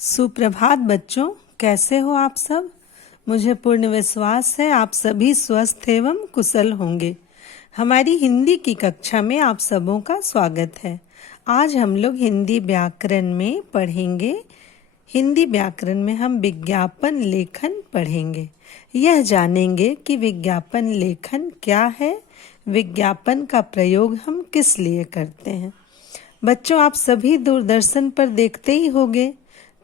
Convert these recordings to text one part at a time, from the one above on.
सुप्रभात बच्चों, कैसे हो आप सब। मुझे पूर्ण विश्वास है आप सभी स्वस्थ एवं कुशल होंगे। हमारी हिंदी की कक्षा में आप सबों का स्वागत है। आज हम लोग हिंदी व्याकरण में पढ़ेंगे। हिंदी व्याकरण में हम विज्ञापन लेखन पढ़ेंगे। यह जानेंगे कि विज्ञापन लेखन क्या है, विज्ञापन का प्रयोग हम किस लिए करते हैं। बच्चों, आप सभी दूरदर्शन पर देखते ही होंगे,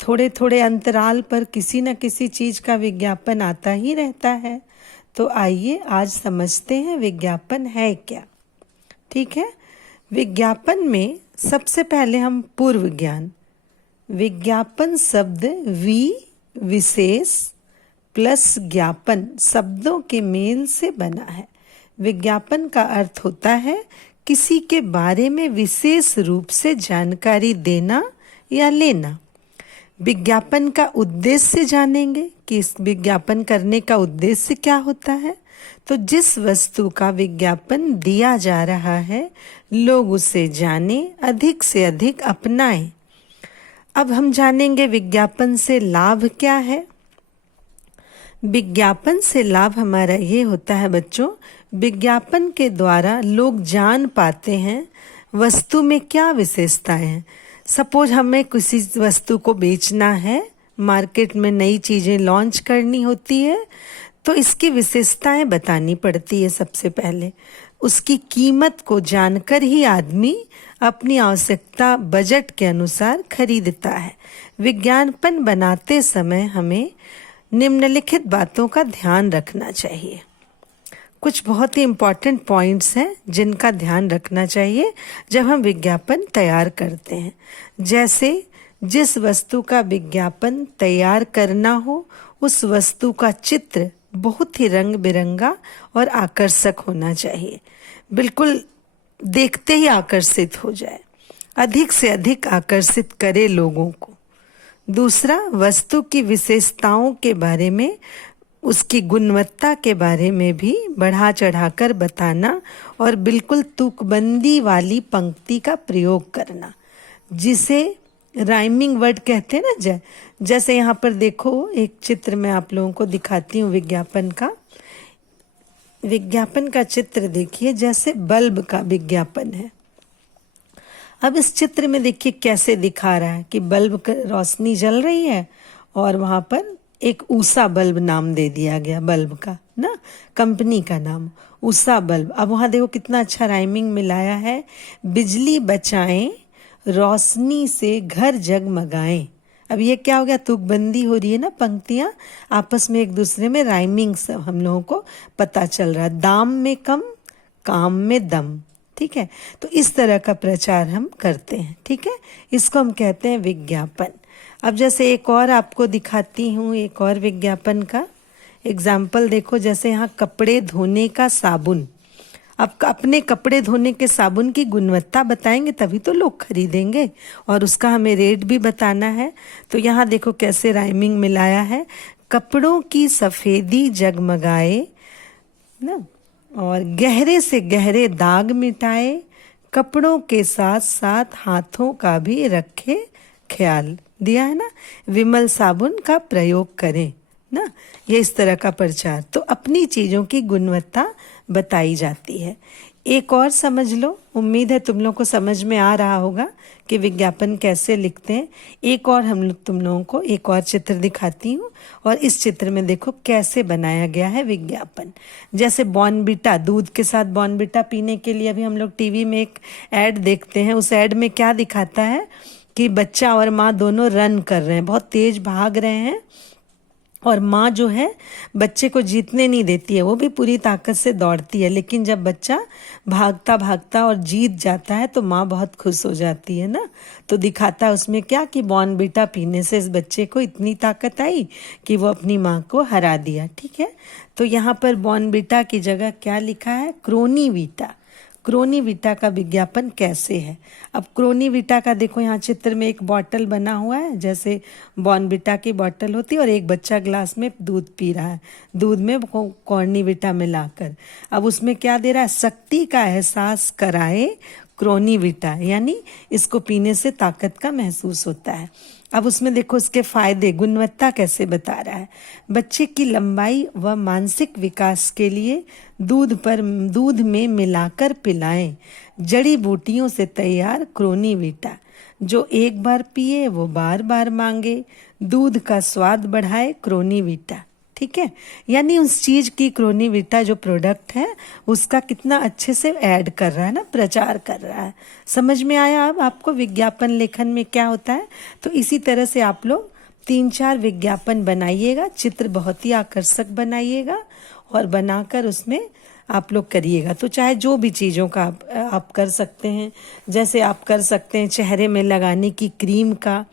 थोड़े थोड़े अंतराल पर किसी न किसी चीज का विज्ञापन आता ही रहता है। तो आइए आज समझते हैं विज्ञापन है क्या। ठीक है, विज्ञापन में सबसे पहले हम पूर्व ज्ञान। विज्ञापन शब्द विशेष प्लस ज्ञापन शब्दों के मेल से बना है। विज्ञापन का अर्थ होता है किसी के बारे में विशेष रूप से जानकारी देना या लेना। विज्ञापन का उद्देश्य जानेंगे कि इस विज्ञापन करने का उद्देश्य क्या होता है। तो जिस वस्तु का विज्ञापन दिया जा रहा है, लोग उसे जाने, अधिक से अधिक अपनाएं। अब हम जानेंगे विज्ञापन से लाभ क्या है। विज्ञापन से लाभ हमारा ये होता है बच्चों, विज्ञापन के द्वारा लोग जान पाते हैं वस्तु में क्या विशेषताएं हैं। सपोज हमें किसी वस्तु को बेचना है, मार्केट में नई चीजें लॉन्च करनी होती है, तो इसकी विशेषताएं बतानी पड़ती है। सबसे पहले उसकी कीमत को जानकर ही आदमी अपनी आवश्यकता बजट के अनुसार खरीदता है। विज्ञापन बनाते समय हमें निम्नलिखित बातों का ध्यान रखना चाहिए। कुछ बहुत ही इम्पोर्टेंट पॉइंट्स हैं जिनका ध्यान रखना चाहिए जब हम विज्ञापन तैयार करते हैं। जैसे जिस वस्तु का विज्ञापन तैयार करना हो, उस वस्तु का चित्र बहुत ही रंग बिरंगा और आकर्षक होना चाहिए, बिल्कुल देखते ही आकर्षित हो जाए, अधिक से अधिक आकर्षित करे लोगों को। दूसरा, वस्तु की विशेषताओं के बारे में, उसकी गुणवत्ता के बारे में भी बढ़ा चढ़ाकर बताना और बिल्कुल तुकबंदी वाली पंक्ति का प्रयोग करना, जिसे राइमिंग वर्ड कहते हैं ना। जैसे यहाँ पर देखो, एक चित्र मैं आप लोगों को दिखाती हूँ विज्ञापन का चित्र देखिए। जैसे बल्ब का विज्ञापन है। अब इस चित्र में देखिए कैसे दिखा रहा है कि बल्ब की रोशनी जल रही है और वहां पर एक उषा बल्ब नाम दे दिया गया बल्ब का ना, कंपनी का नाम उषा बल्ब। अब वहां देखो कितना अच्छा राइमिंग मिलाया है। बिजली बचाएं, रोशनी से घर जगमगाएं। अब ये क्या हो गया, तुकबंदी हो रही है ना, पंक्तियां आपस में एक दूसरे में राइमिंग सब हम लोगों को पता चल रहा है। दाम में कम, काम में दम। ठीक है, तो इस तरह का प्रचार हम करते हैं। ठीक है, इसको हम कहते हैं विज्ञापन। अब जैसे एक और आपको दिखाती हूँ, एक और विज्ञापन का एग्जाम्पल देखो। जैसे यहाँ कपड़े धोने का साबुन। अब अपने कपड़े धोने के साबुन की गुणवत्ता बताएंगे तभी तो लोग खरीदेंगे, और उसका हमें रेट भी बताना है। तो यहाँ देखो कैसे राइमिंग मिलाया है। कपड़ों की सफेदी जगमगाए ना, और गहरे से गहरे दाग मिटाए, कपड़ों के साथ साथ हाथों का भी रखे ख्याल। दिया है ना, विमल साबुन का प्रयोग करें ना, ये इस तरह का प्रचार। तो अपनी चीजों की गुणवत्ता बताई जाती है। एक और समझ लो, उम्मीद है तुम लोग को समझ में आ रहा होगा कि विज्ञापन कैसे लिखते हैं। एक और तुम लोगों को एक और चित्र दिखाती हूँ, और इस चित्र में देखो कैसे बनाया गया है विज्ञापन। जैसे बॉर्नविटा, दूध के साथ बॉर्नविटा पीने के लिए अभी हम लोग टीवी में एक ऐड देखते हैं। उस ऐड में क्या दिखाता है कि बच्चा और माँ दोनों रन कर रहे हैं, बहुत तेज भाग रहे हैं, और माँ जो है बच्चे को जीतने नहीं देती है, वो भी पूरी ताकत से दौड़ती है। लेकिन जब बच्चा भागता भागता और जीत जाता है तो माँ बहुत खुश हो जाती है ना। तो दिखाता है उसमें क्या कि बॉर्नविटा पीने से इस बच्चे को इतनी ताकत आई कि वो अपनी माँ को हरा दिया। ठीक है, तो यहाँ पर बॉर्नविटा की जगह क्या लिखा है, क्रोनीविटा। क्रोनीविटा का विज्ञापन कैसे है। अब क्रोनीविटा का देखो यहाँ चित्र में एक बॉटल बना हुआ है, जैसे बॉर्नविटा की बॉटल होती है, और एक बच्चा ग्लास में दूध पी रहा है, दूध में कॉर्नीविटा मिलाकर। अब उसमें क्या दे रहा है, शक्ति का एहसास कराए क्रोनीविटा, यानी इसको पीने से ताकत का महसूस होता है। अब उसमें देखो उसके फायदे, गुणवत्ता कैसे बता रहा है। बच्चे की लंबाई व मानसिक विकास के लिए दूध में मिलाकर पिलाएं जड़ी बूटियों से तैयार क्रोनीवीटा। जो एक बार पिए वो बार बार मांगे। दूध का स्वाद बढ़ाए क्रोनीवीटा। ठीक है, यानी उस चीज की क्रोनीवीटा जो प्रोडक्ट है उसका कितना अच्छे से ऐड कर रहा है ना, प्रचार कर रहा है। समझ में आया अब आपको विज्ञापन लेखन में क्या होता है। तो इसी तरह से आप लोग 3-4 विज्ञापन बनाइएगा, चित्र बहुत ही आकर्षक बनाइएगा और बनाकर उसमें आप लोग करिएगा। तो चाहे जो भी चीज़ों का आप कर सकते हैं, जैसे आप कर सकते हैं चेहरे में लगाने की क्रीम का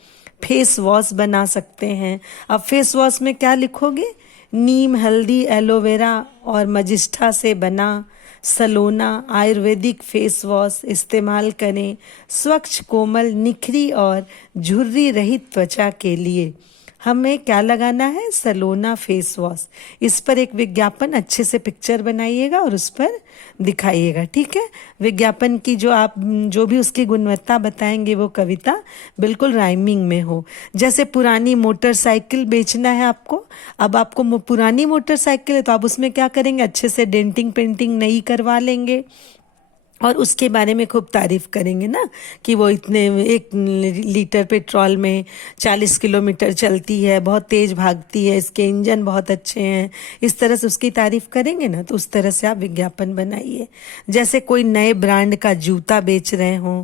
फेस वॉश बना सकते हैं। अब फेस वॉश में क्या लिखोगे, नीम, हल्दी, एलोवेरा और मजिस्ठा से बना सलोना आयुर्वेदिक फेस वॉश इस्तेमाल करें स्वच्छ, कोमल, निखरी और झुर्री रहित त्वचा के लिए। हमें क्या लगाना है, सलोना फेस वॉश। इस पर एक विज्ञापन अच्छे से पिक्चर बनाइएगा और उस पर दिखाइएगा। ठीक है, विज्ञापन की जो भी उसकी गुणवत्ता बताएंगे वो कविता बिल्कुल राइमिंग में हो। जैसे पुरानी मोटरसाइकिल बेचना है आपको, अब आपको पुरानी मोटरसाइकिल है तो आप उसमें क्या करेंगे, अच्छे से डेंटिंग पेंटिंग नई करवा लेंगे और उसके बारे में खूब तारीफ करेंगे ना कि वो इतने 1 लीटर पेट्रोल में 40 किलोमीटर चलती है, बहुत तेज भागती है, इसके इंजन बहुत अच्छे हैं। इस तरह से उसकी तारीफ करेंगे ना, तो उस तरह से आप विज्ञापन बनाइए। जैसे कोई नए ब्रांड का जूता बेच रहे हों,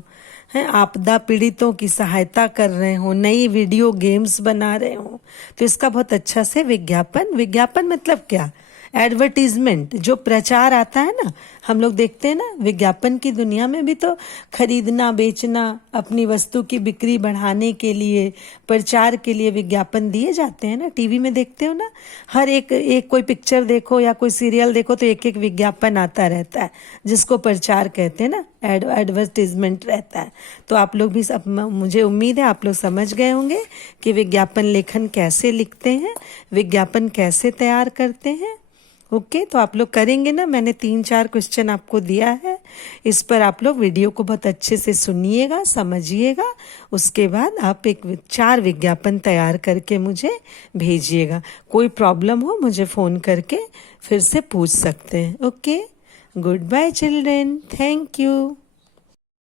हैं, आपदा पीड़ितों की सहायता कर रहे हो, नई वीडियो गेम्स बना रहे हो, तो इसका बहुत अच्छा से विज्ञापन मतलब क्या, एडवर्टीजमेंट, जो प्रचार आता है ना, हम लोग देखते हैं ना विज्ञापन की दुनिया में भी तो खरीदना बेचना, अपनी वस्तु की बिक्री बढ़ाने के लिए, प्रचार के लिए विज्ञापन दिए जाते हैं ना। टीवी में देखते हो ना, हर एक कोई पिक्चर देखो या कोई सीरियल देखो तो एक विज्ञापन आता रहता है जिसको प्रचार कहते हैं ना, एडवर्टीजमेंट रहता है। तो आप लोग भी सब, मुझे उम्मीद है आप लोग समझ गए होंगे कि विज्ञापन लेखन कैसे लिखते हैं, विज्ञापन कैसे तैयार करते हैं। ओके, तो आप लोग करेंगे ना। मैंने 3-4 क्वेश्चन आपको दिया है, इस पर आप लोग वीडियो को बहुत अच्छे से सुनिएगा, समझिएगा। उसके बाद आप 4 विज्ञापन तैयार करके मुझे भेजिएगा। कोई प्रॉब्लम हो मुझे फ़ोन करके फिर से पूछ सकते हैं। Okay, goodbye children, thank you.